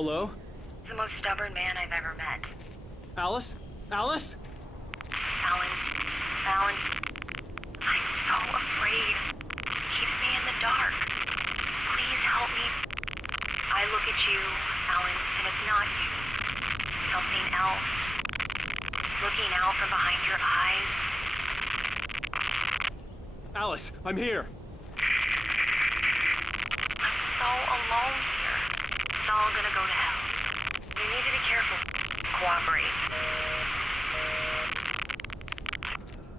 Hello? The most stubborn man I've ever met. Alice? Alice? Alan, I'm so afraid. Keeps me in the dark. Please help me. I look at you, Alan, and it's not you. Something else. Looking out from behind your eyes. Alice, I'm here. I'm so alone here. It's all gonna go to hell. You need to be careful. Cooperate.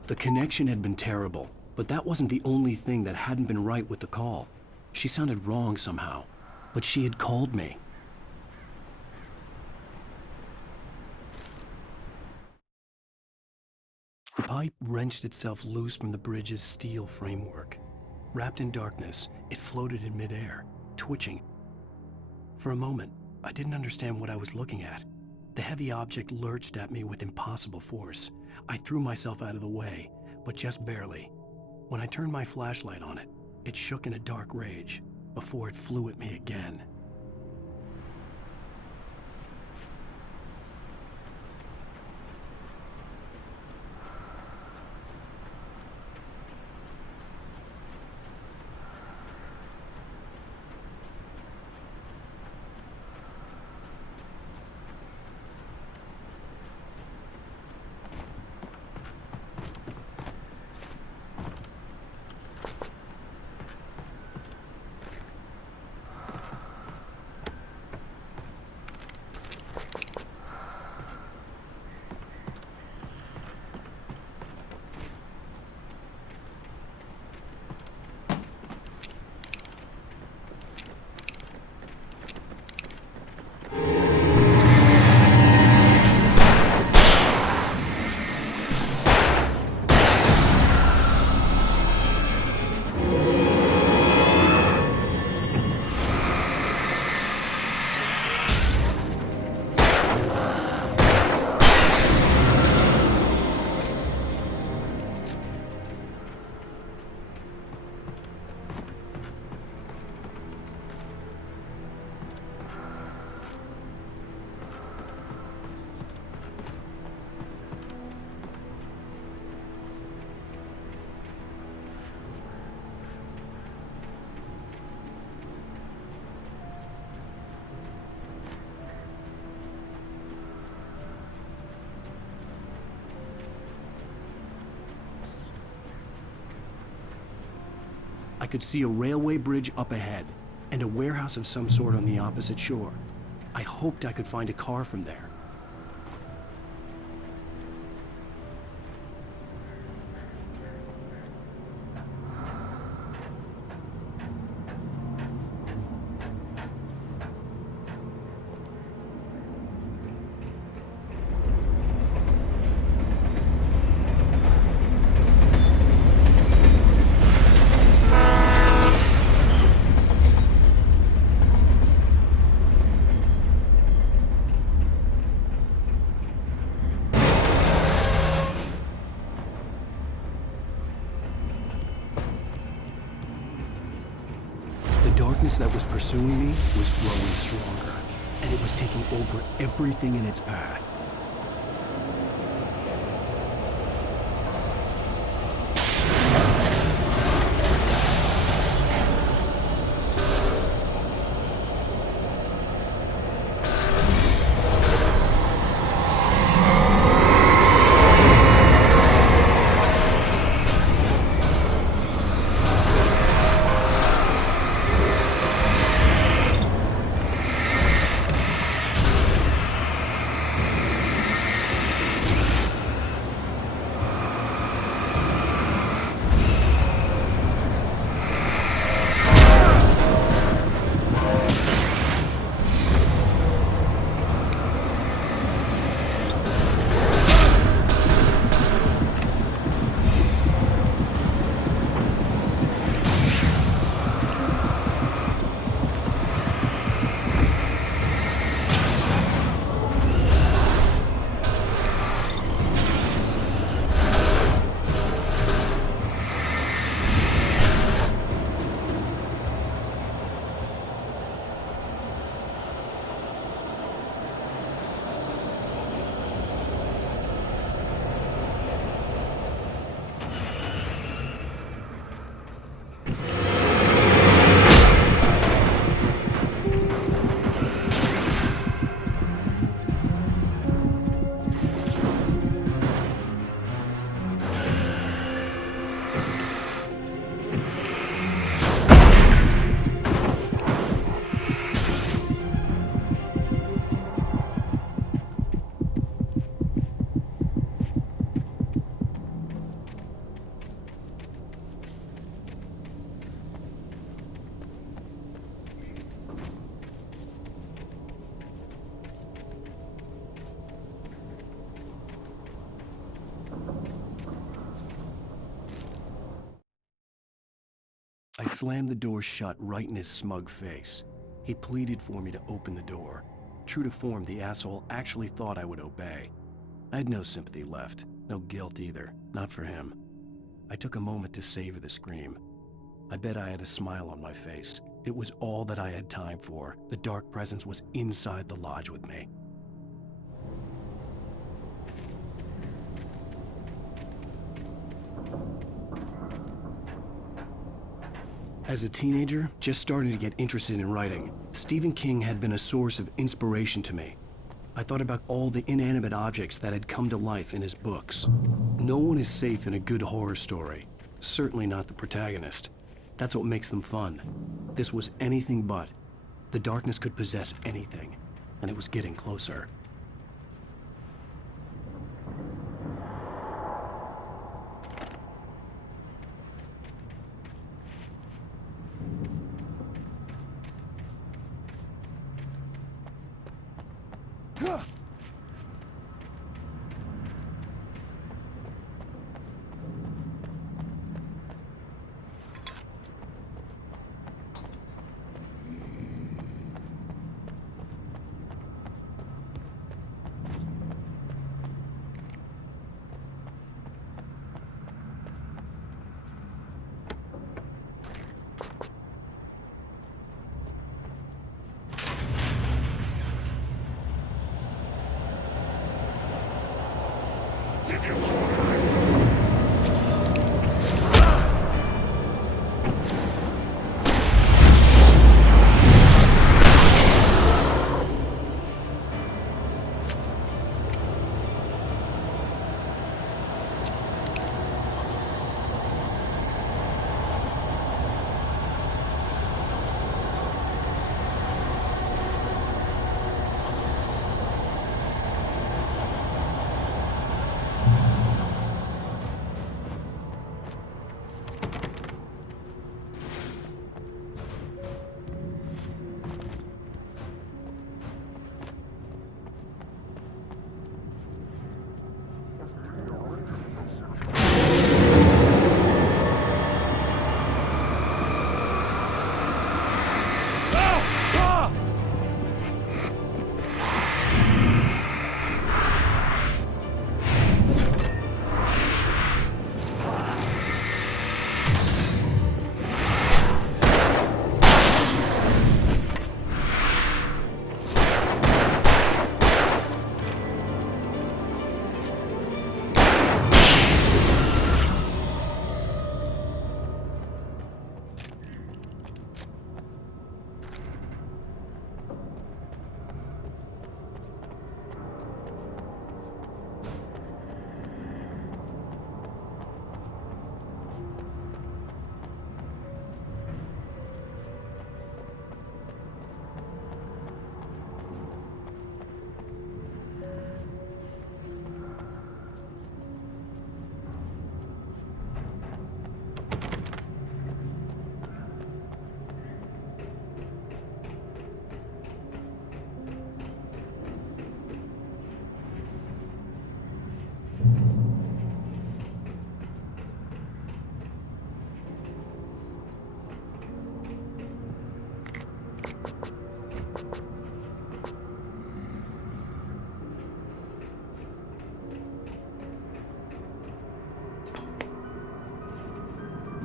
The connection had been terrible, but that wasn't the only thing that hadn't been right with the call. She sounded wrong somehow, but she had called me. The pipe wrenched itself loose from the bridge's steel framework. Wrapped in darkness, it floated in midair, twitching. For a moment, I didn't understand what I was looking at. The heavy object lurched at me with impossible force. I threw myself out of the way, but just barely. When I turned my flashlight on it, it shook in a dark rage before it flew at me again. I could see a railway bridge up ahead, and a warehouse of some sort on the opposite shore. I hoped I could find a car from there. The darkness that was pursuing me was growing stronger, and it was taking over everything in its path. I slammed the door shut right in his smug face. He pleaded for me to open the door. True to form, the asshole actually thought I would obey. I had no sympathy left, no guilt either, not for him. I took a moment to savor the scream. I bet I had a smile on my face. It was all that I had time for. The dark presence was inside the lodge with me. As a teenager, just starting to get interested in writing, Stephen King had been a source of inspiration to me. I thought about all the inanimate objects that had come to life in his books. No one is safe in a good horror story. Certainly not the protagonist. That's what makes them fun. This was anything but. The darkness could possess anything, and it was getting closer.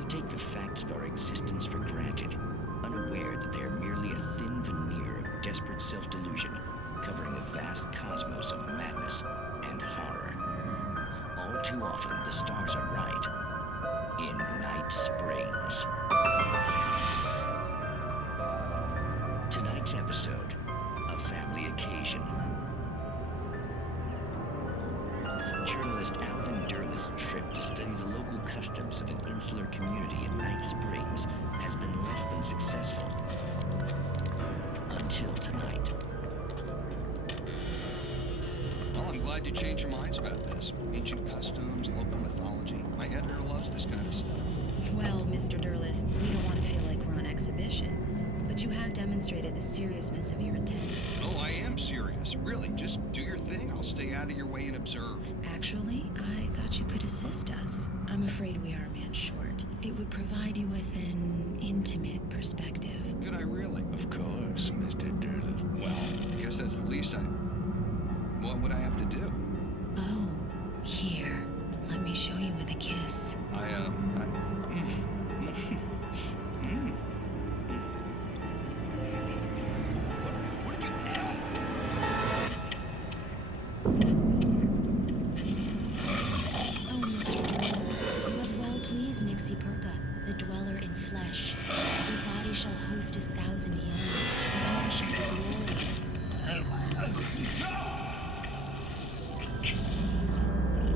Take the facts of our existence for granted, unaware that they are merely a thin veneer of desperate self-delusion, covering a vast cosmos of madness and horror. All too often, the stars are right. In Night Springs. Tonight's episode, a family occasion. Journalist Alvin Durl's trip to study the local customs of an insular community in Night Springs has been less than successful. Until tonight. Well, I'm glad you changed your minds about this. Ancient customs, local mythology. My editor loves this kind of stuff. Well, Mr. Durlith, we don't want to feel like we're on exhibition. But you have demonstrated the seriousness of your intent. Oh, I am serious. Really, just do your thing. I'll stay out of your way and observe. Actually, I thought you could assist us. I'm afraid we are a man short. It would provide you with an intimate perspective. Could I really? Of course, Mr. Derleth. Well, I guess that's the least I... What would I have to do? Oh, here. Let me show you with a kiss. What did you... Oh, Mr. Dillon, you have well pleased Nixie Perka, the dweller in flesh. Your body shall host his 1,000 young, and all shall be glory.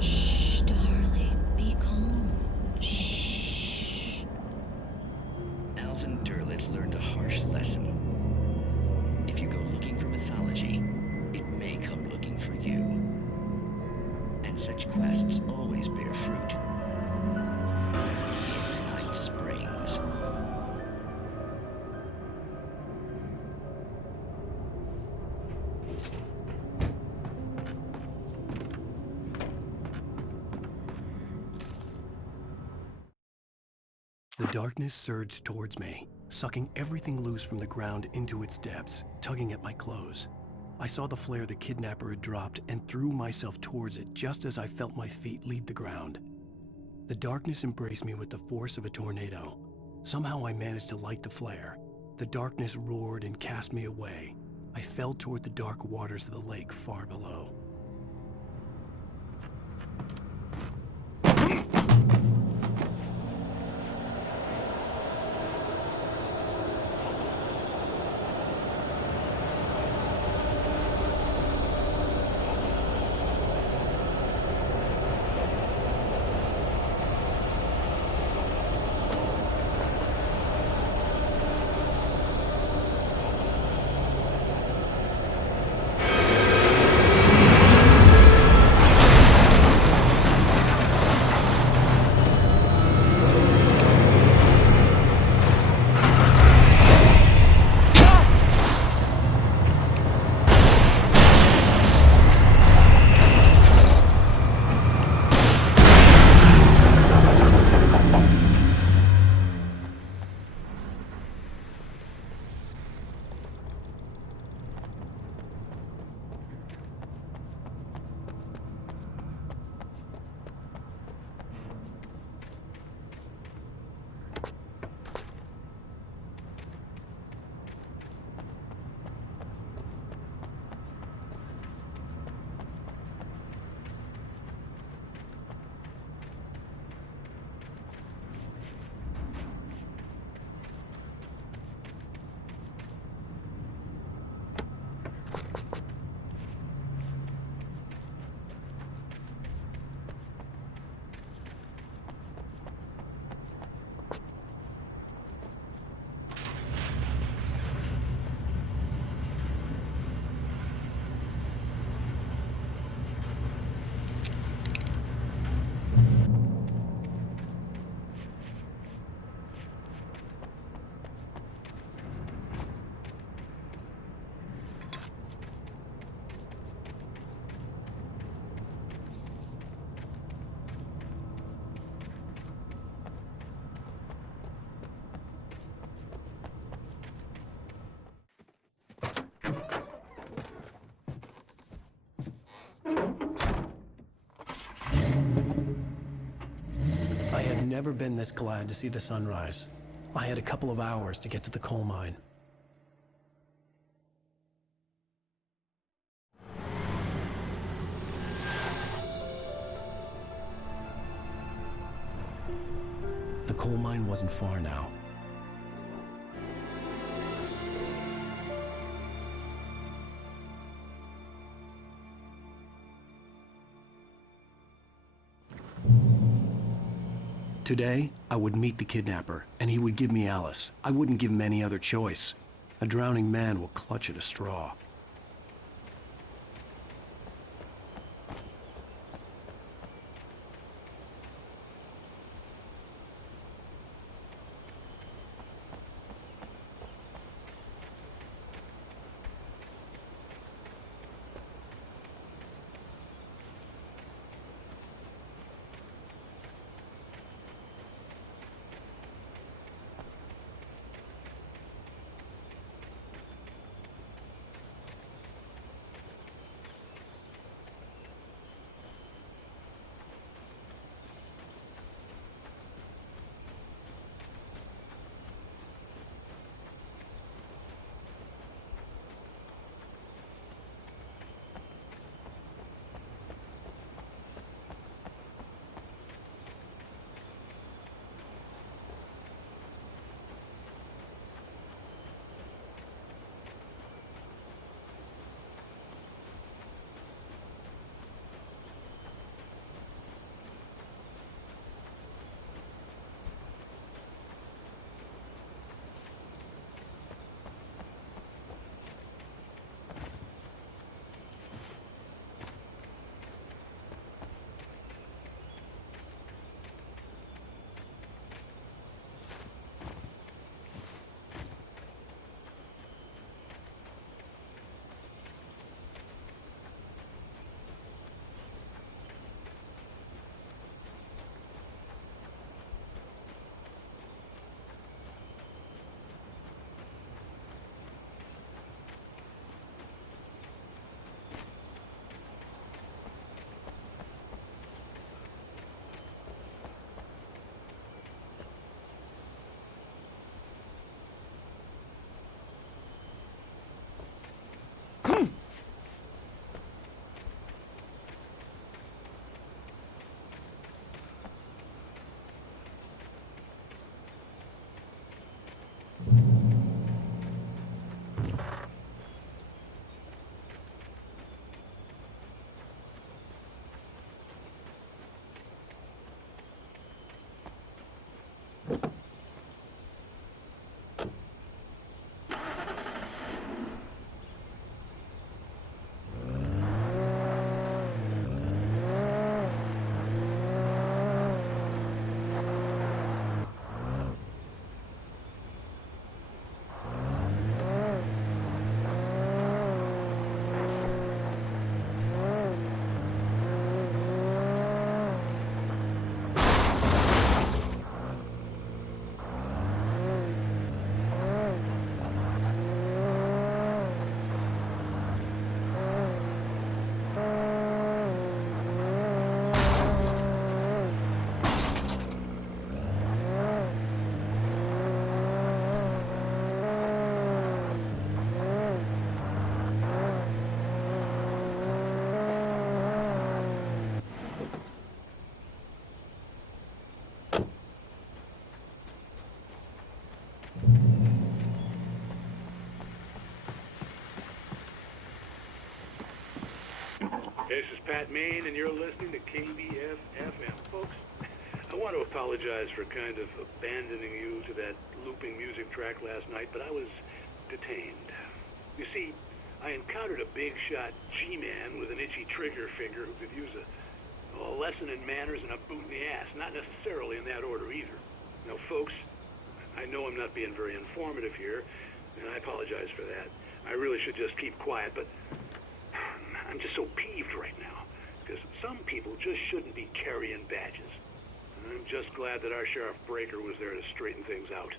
Shh, darling, be calm. Shh. Alvin Derleth learned a harsh lesson. If you go looking for mythology, it may come looking for you. And such quests always bear fruit. Night Springs. The darkness surged towards me, sucking everything loose from the ground into its depths, tugging at my clothes. I saw the flare the kidnapper had dropped and threw myself towards it just as I felt my feet leave the ground. The darkness embraced me with the force of a tornado. Somehow I managed to light the flare. The darkness roared and cast me away. I fell toward the dark waters of the lake far below. I had never been this glad to see the sunrise. I had a couple of hours to get to the coal mine. The coal mine wasn't far now. Today, I would meet the kidnapper, and he would give me Alice. I wouldn't give him any other choice. A drowning man will clutch at a straw. This is Pat Main, and you're listening to KBF FM. Folks, I want to apologize for kind of abandoning you to that looping music track last night, but I was detained. You see, I encountered a big-shot G-man with an itchy trigger finger who could use a lesson in manners and a boot in the ass. Not necessarily in that order either. Now, folks, I know I'm not being very informative here, and I apologize for that. I really should just keep quiet, but I'm just so peeved right now, because some people just shouldn't be carrying badges. And I'm just glad that our Sheriff Breaker was there to straighten things out.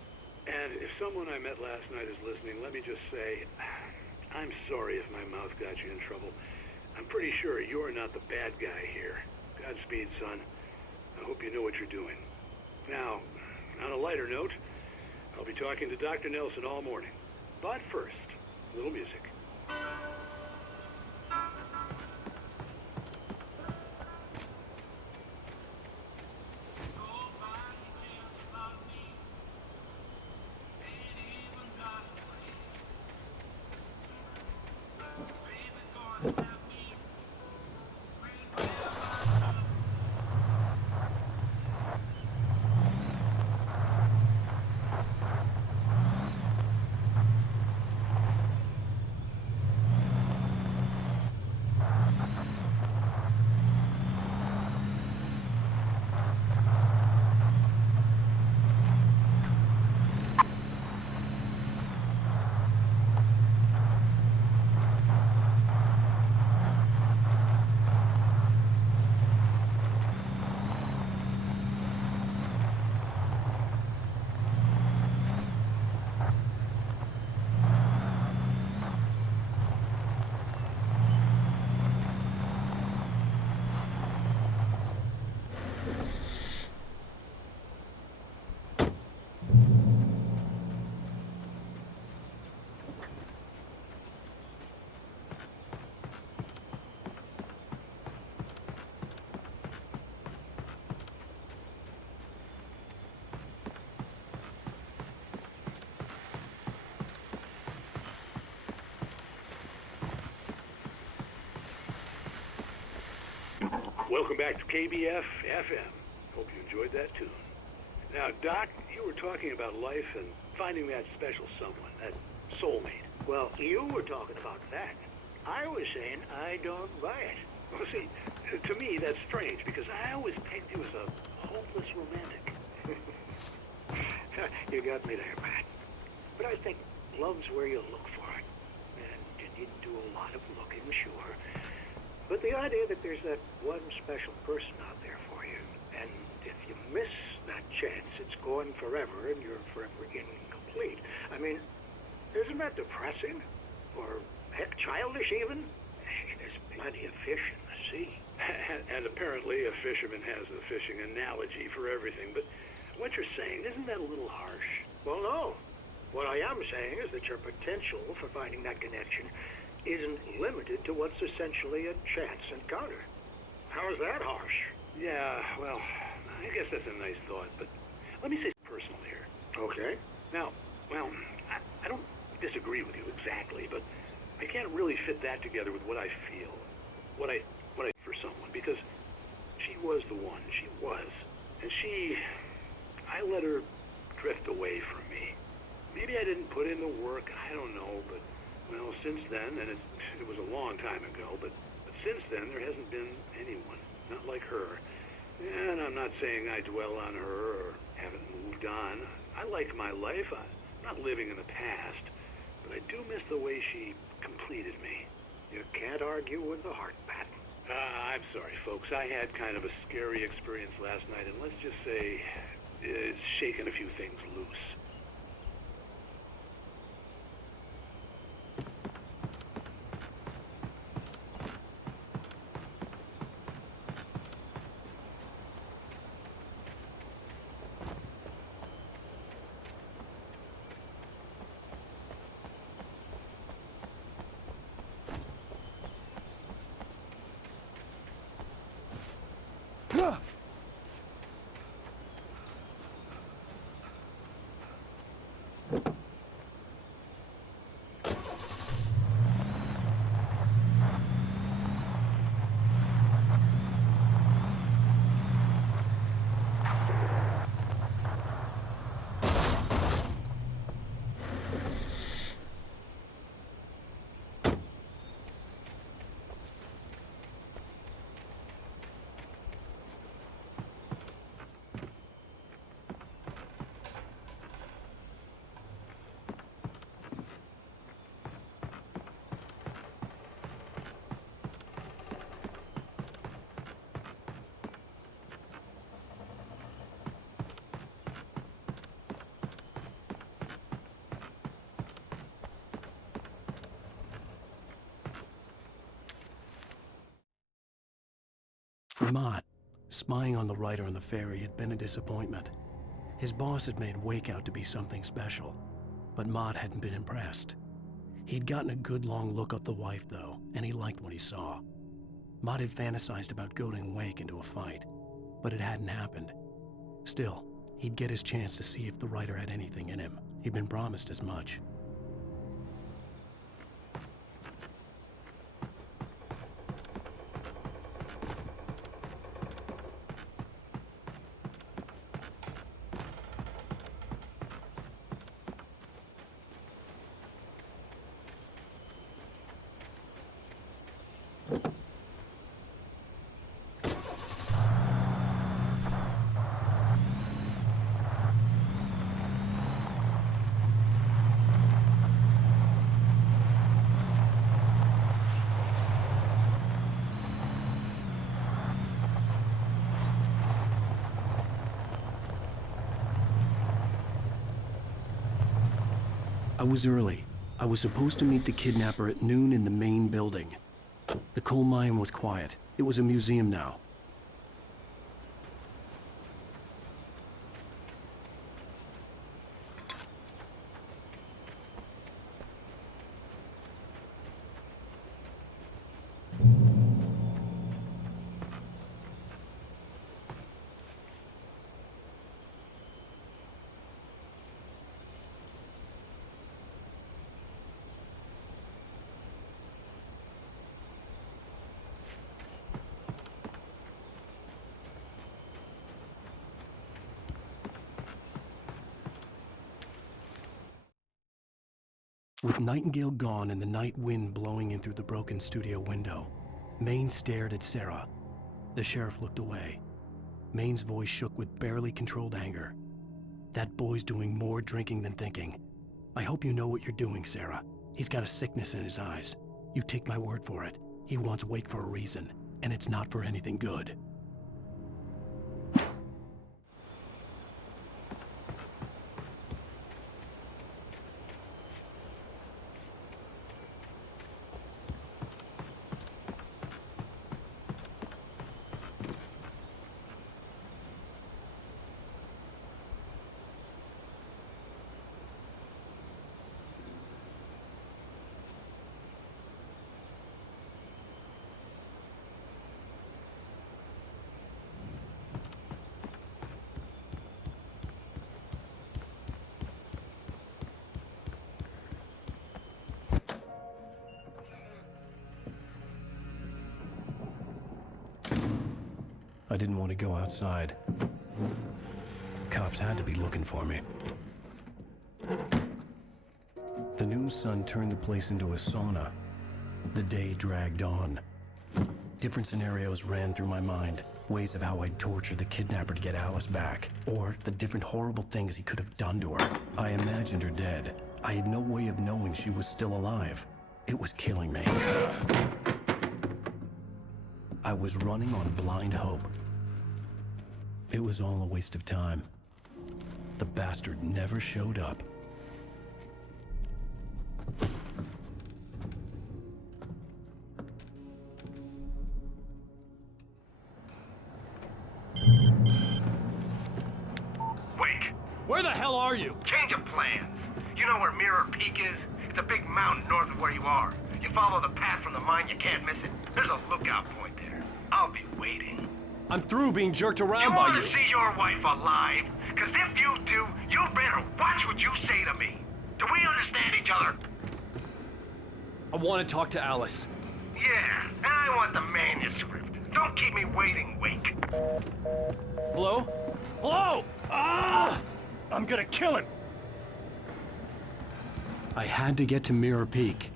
And if someone I met last night is listening, let me just say, I'm sorry if my mouth got you in trouble. I'm pretty sure you're not the bad guy here. Godspeed, son. I hope you know what you're doing. Now, on a lighter note, I'll be talking to Dr. Nelson all morning. But first, a little music. Welcome back to KBF FM. Hope you enjoyed that tune. Now, Doc, you were talking about life and finding that special someone, that soulmate. Well, you were talking about that. I was saying I don't buy it. Well, see, to me, that's strange, because I always pegged you as a hopeless romantic. You got me there, Pat. But I think love's where you look for it. And you need to do a lot of looking, sure. But the idea that there's that one special person out there for you, and if you miss that chance, it's gone forever, and you're forever incomplete. I mean, isn't that depressing? Or, heck, childish even? There's plenty of fish in the sea. And apparently a fisherman has a fishing analogy for everything, but what you're saying, isn't that a little harsh? Well, no. What I am saying is that your potential for finding that connection isn't limited to what's essentially a chance encounter. How is that harsh? Yeah, well, I guess that's a nice thought, but let me say personal here. Okay. Now, well, I don't disagree with you exactly, but I can't really fit that together with what I feel, what I for someone, because she was the one, she was, and I let her drift away from me. Maybe I didn't put in the work, I don't know, but well, since then, and it was a long time ago, but since then, there hasn't been anyone, not like her. And I'm not saying I dwell on her or haven't moved on. I like my life. I'm not living in the past, but I do miss the way she completed me. You can't argue with the heart, Pat. I'm sorry, folks. I had kind of a scary experience last night, and let's just say it's shaken a few things loose. Mott, spying on the writer on the ferry had been a disappointment. His boss had made Wake out to be something special, but Mott hadn't been impressed. He'd gotten a good long look at the wife, though, and he liked what he saw. Mott had fantasized about goading Wake into a fight, but it hadn't happened. Still, he'd get his chance to see if the writer had anything in him. He'd been promised as much. I was early. I was supposed to meet the kidnapper at noon in the main building. The coal mine was quiet. It was a museum now. With Nightingale gone and the night wind blowing in through the broken studio window, Maine stared at Sarah. The sheriff looked away. Maine's voice shook with barely controlled anger. That boy's doing more drinking than thinking. I hope you know what you're doing, Sarah. He's got a sickness in his eyes. You take my word for it. He wants Wake for a reason, and it's not for anything good. I didn't want to go outside. Cops had to be looking for me. The noon sun turned the place into a sauna. The day dragged on. Different scenarios ran through my mind. Ways of how I'd torture the kidnapper to get Alice back. Or the different horrible things he could have done to her. I imagined her dead. I had no way of knowing she was still alive. It was killing me. I was running on blind hope. It was all a waste of time. The bastard never showed up. Wake! Where the hell are you? Change of plans. You know where Mirror Peak is? It's a big mountain north of where you are. You follow the path from the mine, you can't miss it. There's a lookout point there. I'll be waiting. I'm through being jerked around You by want you. to see your wife alive? Because if you do, you better watch what you say to me. Do we understand each other? I want to talk to Alice. Yeah, and I want the manuscript. Don't keep me waiting, Wake. Hello? Hello? Ah! I'm gonna kill him! I had to get to Mirror Peak.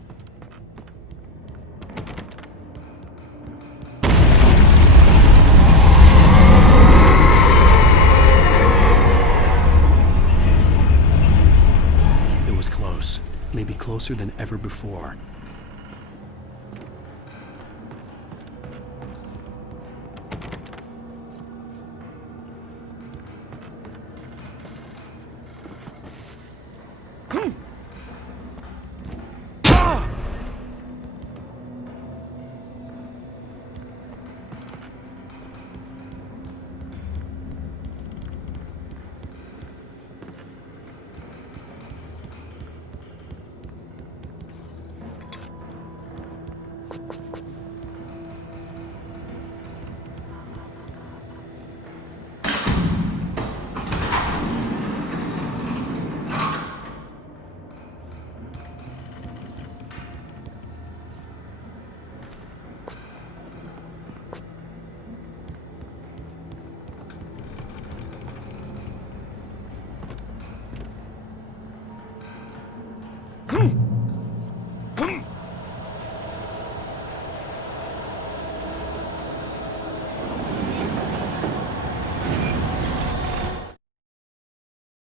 It was close, maybe closer than ever before.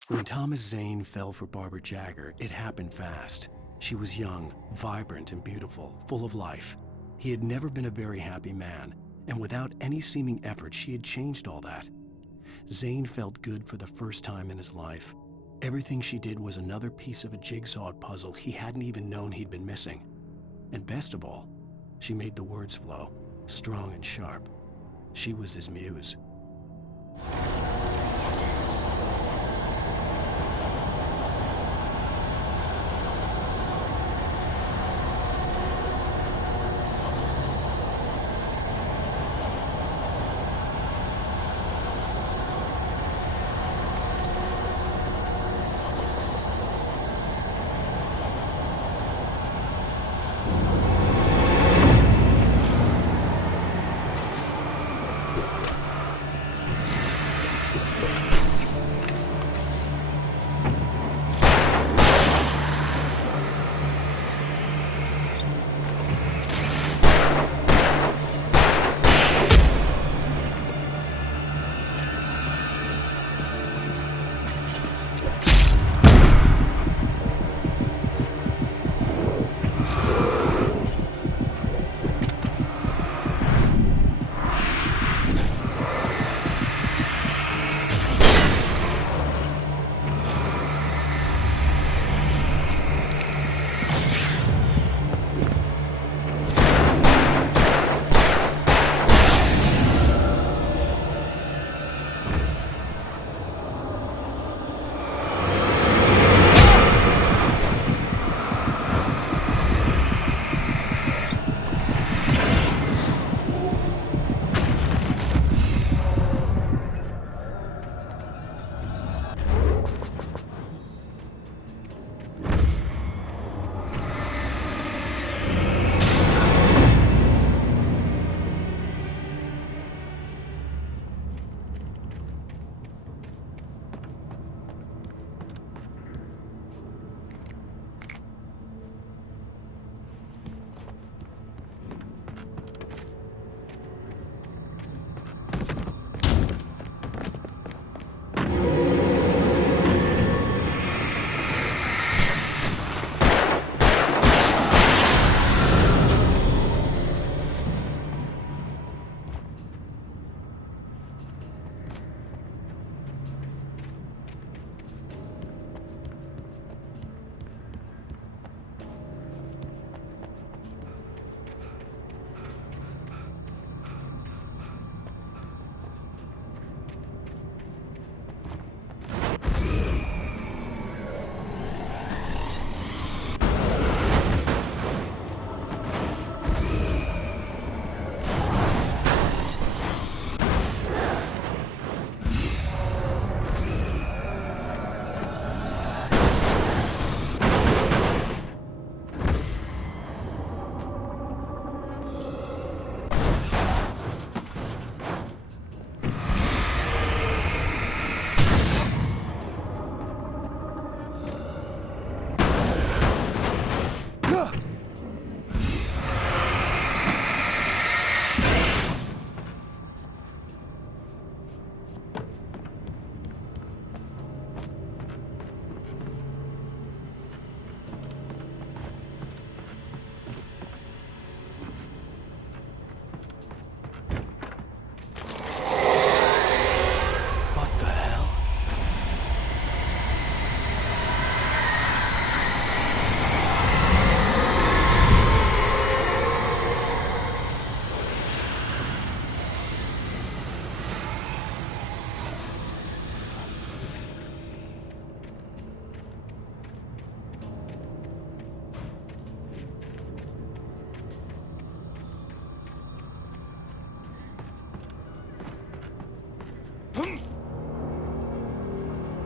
When Thomas Zane fell for Barbara Jagger, it happened fast. She was young, vibrant, and beautiful, full of life. He had never been a very happy man, and without any seeming effort, she had changed all that. Zane felt good for the first time in his life. Everything she did was another piece of a jigsaw puzzle he hadn't even known he'd been missing. And best of all, she made the words flow, strong and sharp. She was his muse.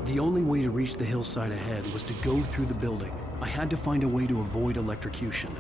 The only way to reach the hillside ahead was to go through the building. I had to find a way to avoid electrocution.